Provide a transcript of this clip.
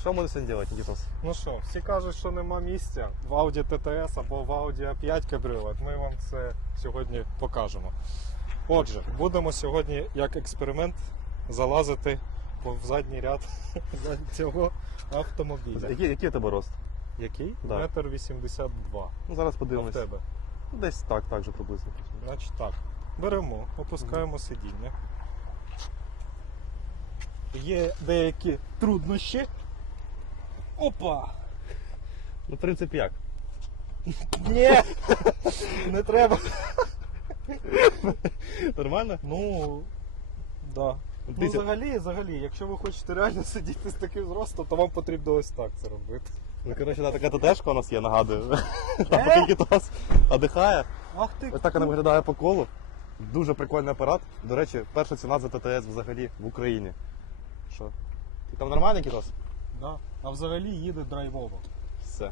Що можна сьогодні робити, Нікітос? Ну що, всі кажуть, що нема місця в Audi TTS або в Audi A5 Cabriolet. Ми вам це сьогодні покажемо. Отже, будемо сьогодні як експеримент залазити в задній ряд цього автомобіля. Який, який у тебе рост? Який? Да. Метр вісімдесят два. Ну зараз А в тебе. Ну, Десь так, так же приблизно. Значить так. Беремо, опускаємо сидіння. Є деякі труднощі. Опа! Ну, в принципі, як? Ні! Не треба. Нормально? Ну, да. Ну, взагалі, взагалі, якщо ви хочете реально сидіти з таким зростом, то вам потрібно ось так це робити. Ну, коротше, да, така ТТшка у нас є, нагадую. Там поки Нікітос одихає. Ах ти! Ось так вона виглядає по колу. Дуже прикольний апарат. До речі, перша ціна за ТТС взагалі в Україні. Що? Ти там нормальний Нікітос? Да. А взагалі їде драйвово. Все.